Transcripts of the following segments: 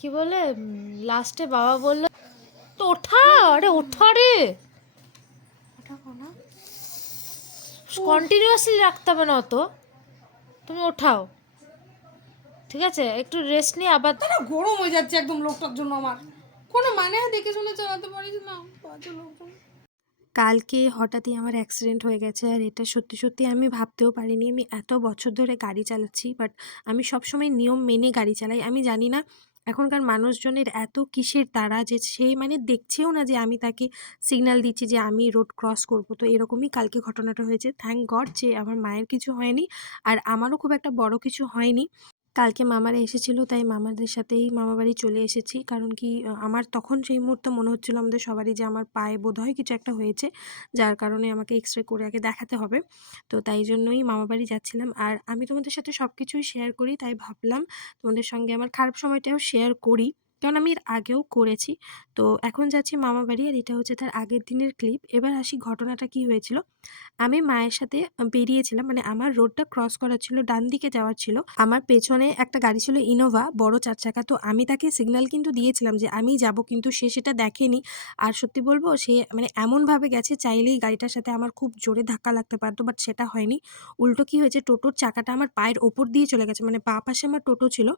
কি বলে লাস্টে বাবা বলল তো ওঠা, আরে ওঠা রে, ওঠাবো না। কন্টিনিউয়াসলি রাখতে হবে না অত, তুমি ওঠাও, ঠিক আছে? একটু রেস্ট নিয়ে আবার। তারা গরম হয়ে যাচ্ছে একদম লোকটার জন্য। আমার কোনো মানে দেখে শুনে চালাতে পারিস না বাজে লোকজন। কালকে হঠাৎই আমার অ্যাক্সিডেন্ট হয়ে গেছে, আর এটা সত্যি সত্যি আমি ভাবতেও পারিনি। আমি এত বছর ধরে গাড়ি চালাচ্ছি, বাট আমি সবসময় নিয়ম মেনে গাড়ি চালাই। আমি জানি না এখনকার মানুষজনের এত কিসের তাড়া যে সে মানে দেখছেও না যে আমি তাকে সিগন্যাল দিচ্ছি যে আমি রোড ক্রস করব। তো এরকমই কালকে ঘটনাটা হয়েছে। থ্যাংক গড যে আমার মায়ের কিছু হয়নি, আর আমারও খুব একটা বড় কিছু হয়নি। কালকে মামারা এসেছিল, তাই মামাদের সাথেই মামাবাড়ি চলে এসেছি। কারণ কি আমার তখন সেই মুহূর্তে মনে হচ্ছিল আমাদের সবারই যে আমার পায়ে বোধহয় কিছু একটা হয়েছে, যার কারণে আমাকে এক্স-রে করে আগে দেখাতে হবে। তো তাই জন্যই মামাবাড়ি যাচ্ছিলাম। আর আমি তোমাদের সাথে সব কিছুই শেয়ার করি, তাই ভাবলাম তোমাদের সঙ্গে আমার খারাপ সময়টাও শেয়ার করি। কারণ আমি এর আগেও করেছি। তো এখন যাচ্ছি মামাবাড়ি, আর এটা হচ্ছে তার আগের দিনের ক্লিপ। এবার আসি ঘটনাটা কি হয়েছিল। আমি মায়ের সাথে বেরিয়েছিলাম, মানে আমার রোডটা ক্রস করার ছিল, ডান দিকে যাওয়ার ছিল। আমার পেছনে একটা গাড়ি ছিল ইনোভা, বড় ৪ চাকা। তো আমি তাকে সিগন্যাল কিন্তু দিয়েছিলাম যে আমিই যাবো, কিন্তু সে সেটা দেখেনি। আর সত্যি বলবো, সে মানে এমনভাবে গেছে চাইলেই গাড়িটার সাথে আমার খুব জোরে ধাক্কা লাগতে পারতো, বাট সেটা হয়নি। উল্টো কি হয়েছে, টোটোর চাকাটা আমার পায়ের ওপর দিয়ে চলে গেছে। মানে বাঁ পাশে আমার টোটো ছিল,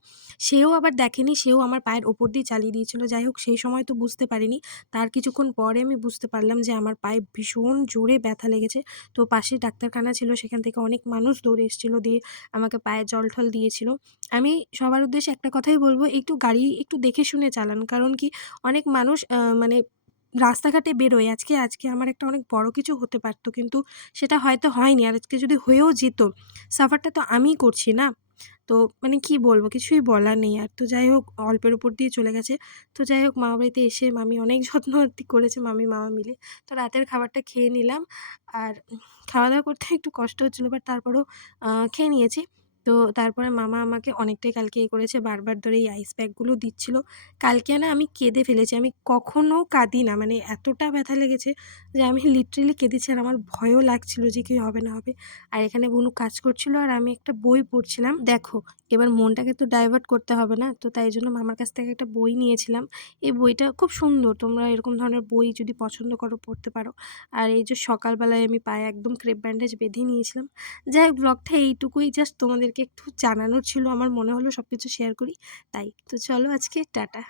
সেও আবার দেখেনি, সেও আমার পায়ের ওপর দিয়ে চালিয়ে দিয়েছিল। যাই হোক, সেই সময় তো বুঝতে পারিনি। তার কিছুক্ষণ পরে আমি বুঝতে পারলাম যে আমার পায়ে ভীষণ জোরে ব্যথা লেগেছে। তো পাশেই ডাক্তারখানা ছিল, সেখান থেকে অনেক মানুষ দৌড়ে এসেছিল, দিয়ে আমাকে পায়ে জল-টল দিয়েছিল। আমি সবার উদ্দেশ্যে একটা কথাই বলব, একটু গাড়ি একটু দেখে শুনে চালান। কারণ কি, অনেক মানুষ মানে রাস্তাঘাটে বেরোয়, আজকে আমার একটা অনেক বড় কিছু হতে পারত, কিন্তু সেটা হয়তো হয়নি। আর আজকে যদি হয়েও যেত, সাফারটা তো আমিই করছি না? তো মানে কি বলবো, কিছুই বলার নেই আর। তো যাই হোক, অল্পের উপর দিয়ে চলে গেছে। তো যাই হোক, মামাবাড়িতে এসে মামি অনেক যত্ন-আত্তি করেছে, মামি মামা মিলে। তো রাতের খাবারটা খেয়ে নিলাম। আর খাওয়া-দাওয়া করতে একটু কষ্ট হচ্ছিল, বাট তারপরেও খেয়ে নিয়েছি। তো তারপরে মামা আমাকে অনেকটাই কালকে করেছে, বারবার ধরে এই আইস প্যাকগুলো দিচ্ছিল। কালকে না আমি কেঁদে ফেলেছি। আমি কখনো কাঁদি না, মানে এতটা ব্যথা লেগেছে যে আমি লিটারেলি কেঁদেছি, আর আমার ভয়ও লাগছিল যে কি হবে না হবে। আর এখানে বুনু কাজ করছিল, আর আমি একটা বই পড়ছিলাম। দেখো, এবার মনটাকে তো ডাইভার্ট করতে হবে না? তো তাই জন্য মামার কাছ থেকে একটা বই নিয়েছিলাম। এই বইটা খুব সুন্দর। তোমরা এরকম ধরনের বই যদি পছন্দ করো, পড়তে পারো। আর এই যে সকালবেলায় আমি পায়ে একদম ক্রেপ ব্যান্ডেজ বেঁধে নিয়েছিলাম। যাই হোক, ব্লগটা এইটুকুই, জাস্ট তোমাদেরকে একটু জানানোর ছিল। আমার মনে হলো সবকিছু শেয়ার করি, তাই। তো চলো, আজকে টাটা।